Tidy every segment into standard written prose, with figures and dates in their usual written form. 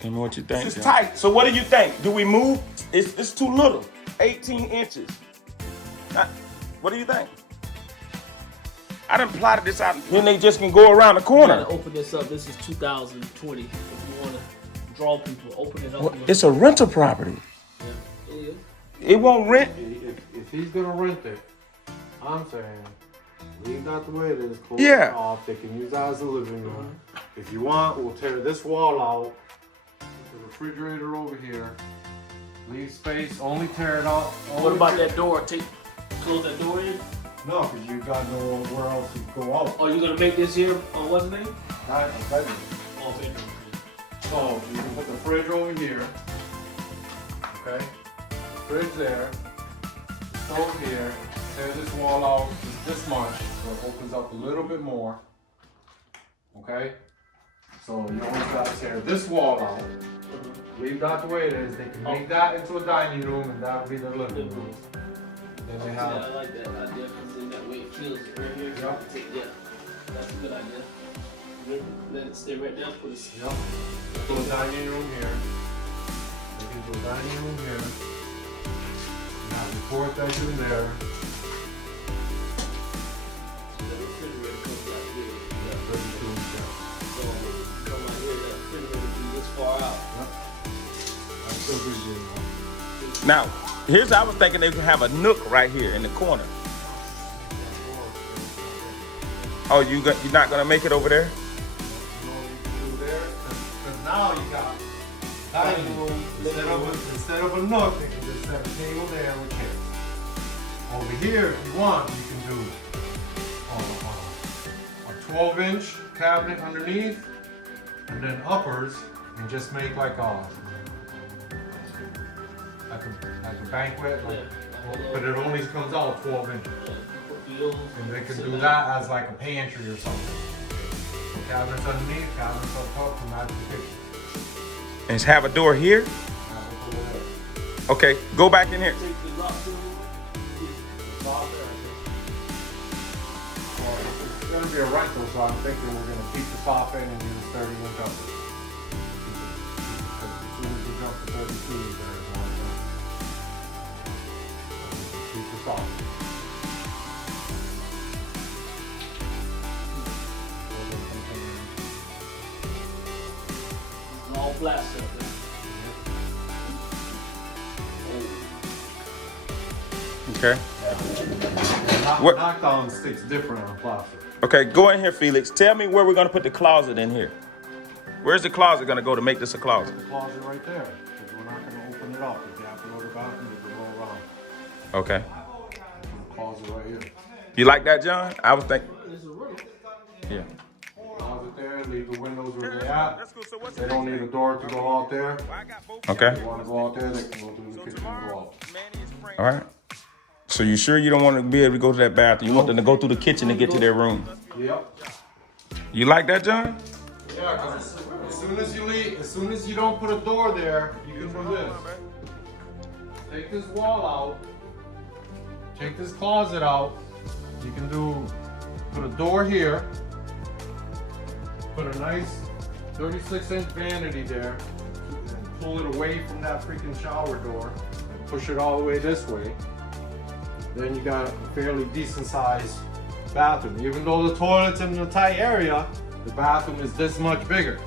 Tell me what you think. It's tight. So what do you think? Do we move? It's too little. 18 inches. What do you think? I done plotted this out. Then they just can go around the You corner. gotta open this up. This is 2020. If you wanna draw people, open it up. Well, it's a rental property. Yeah, it is. It won't rent. If he's gonna rent it, I'm saying leave that the way it is. Close Yeah. it off. They can use that as a living room. If you want, we'll tear this wall out. Put the refrigerator over here. Leave space. Only tear it out. What about that door? Close that door in. No, because you got nowhere else to go out. Oh, you gonna make this here on what's the name? Not a bedroom. Oh, bedroom. So you can put the fridge over here. Okay. Fridge there. Stove here. Tear this wall out just this much, so it opens up a little bit more. Okay. So you always gotta tear this wall out. Leave that the way it is. They can make that into a dining room, and that would be their living room. Then they Yeah, I have. like that idea because then that way it kills it right here. Yep. Yeah, that's a good idea. Let it stay right there. Put it. Yep. Do a dining room here. They can do a dining room here. Now the fourth bedroom there. The refrigerator comes out here. Yeah, 32 inch. So come out here. That refrigerator be this far out. That's still pretty good. Now, here's I was thinking they could have a nook right here in the corner. Oh, you're not gonna make it over there? Because now you got dining room. Instead of a nook, they can just set a table there with chairs. Over here, if you want, you can do a 12-inch cabinet underneath, and then uppers, and just make like a banquet, but it only comes out 12 inches. And they can do that as like a pantry or something. So cabinets underneath, cabinets up top to match the kitchen. And have a door here? Okay, go back in here. Take the lock to Well, it's gonna be a rental, so I'm thinking we're gonna keep the top end and use 30-inch uppers. Because as soon as you jump to 32, there's one thing. Keep the top. all plaster. Okay. What? Knockdown sticks different on plaster. Okay, go in here, Felix. Tell me where we're gonna put the closet in here. Where's the closet gonna go to make this a closet? The closet right there, because we're not gonna open it up. If you have to go to the bathroom, you can go around. Okay. The closet right here. You like that, John? I was thinking. Yeah. Closet there, leave the windows where they at. They don't need a door to go out there. Okay. If they want to go out there, they can go through the kitchen and go out. All right. So you sure you don't want to be able to go to that bathroom? You want them to go through the kitchen to get to their room? Yep. You like that, John? Yeah, because as soon as you leave, as soon as you don't put a door there, you can do this. Take this wall out. Take this closet out. You can put a door here. Put a nice 36-inch vanity there. And pull it away from that freaking shower door. And push it all the way this way. Then you got a fairly decent sized bathroom. Even though the toilet's in a tight area, the bathroom is this much bigger.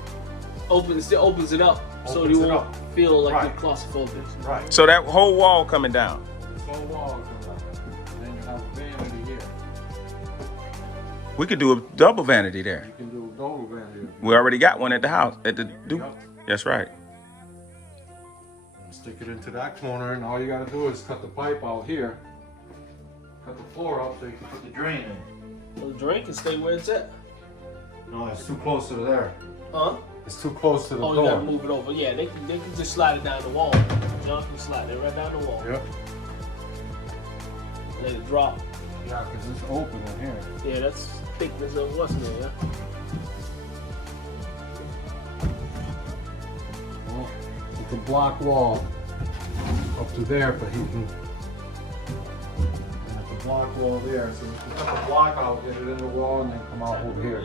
Still opens it up, so Opens you it won't up. feel like Right. you're claustrophobic. Right. So that whole wall coming down. This whole wall comes out. Then you have a vanity here. We could do a double vanity there. You can do a double vanity. We already got one at the house. That's right. Stick it into that corner, and all you gotta do is cut the pipe out here. Cut the floor up so you can put the drain in. Well, the drain can stay where it's at. No, it's too close to there. Huh? It's too close to the Oh, you door. gotta move it over. Yeah, they can just slide it down the wall. John can slide it right down the wall. Yep. Let it drop. Yeah, because it's open in here. Yeah, that's thickness of what's there, yeah? Well, it's a block wall up to there, but he can. And it's a block wall there, so you can cut the block out, get it in the wall, and then come out over here.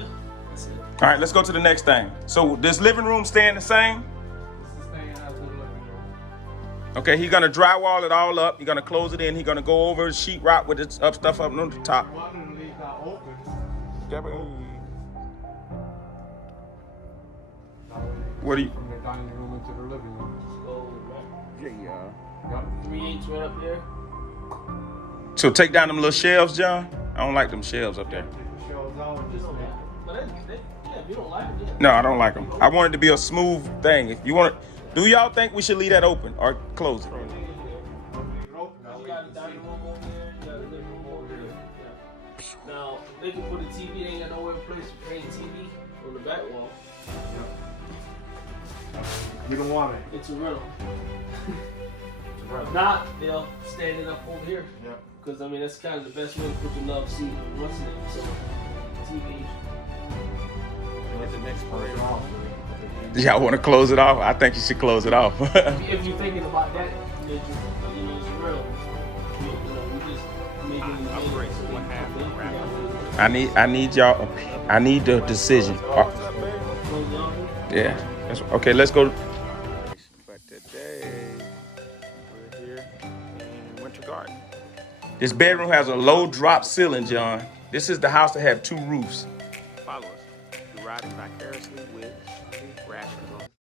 That's it. All right, let's go to the next thing. So this living room staying the same? Okay, he's gonna drywall it all up. He's gonna close it in. He's gonna go over sheetrock with its up stuff up on the top. I wanted to leave that open. What do you? From the dining room into the living room. Yep. 3/8 right up there. So take down them little shelves, John. I don't like them shelves up there. Take the shelves out and just make. But yeah, if you don't like it, yeah. No, I don't like them. I want it to be a smooth thing. If you want it, do y'all think we should leave that open or close it? You got a dining room over there, you got a living room over there. Yeah. Now, they can put a TV, they ain't got nowhere to place a plain TV on the back wall. We don't want it. It's a rental. If not, they'll stand it up over here. Yep. Because, I mean, that's kind of the best way to put your love seat. What's it? So, TV. That's the next parade off. Y'all want to close it off? I think you should close it off. If you're thinking about that, you know, it's real. We just making it upgrade so one half. I need y'all. I need the decision. Yeah. Okay, let's go. But today we're here in Winter Garden. This bedroom has a low drop ceiling, John. This is the house that have 2 roofs. Follow us. You're riding vicariously with